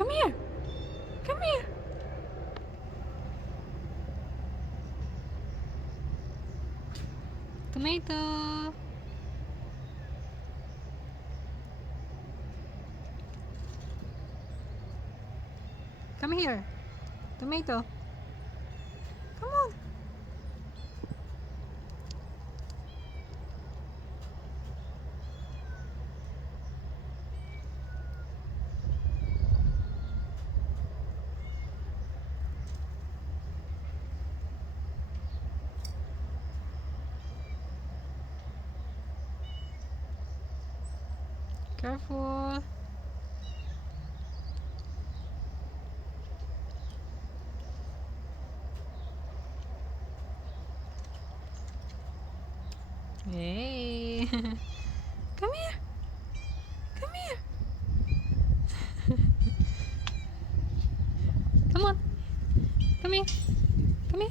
Come here. Come here. Tomato. Come here. Tomato. Come on. Careful. Hey. Come here. Come here. Come on. Come here. Come here.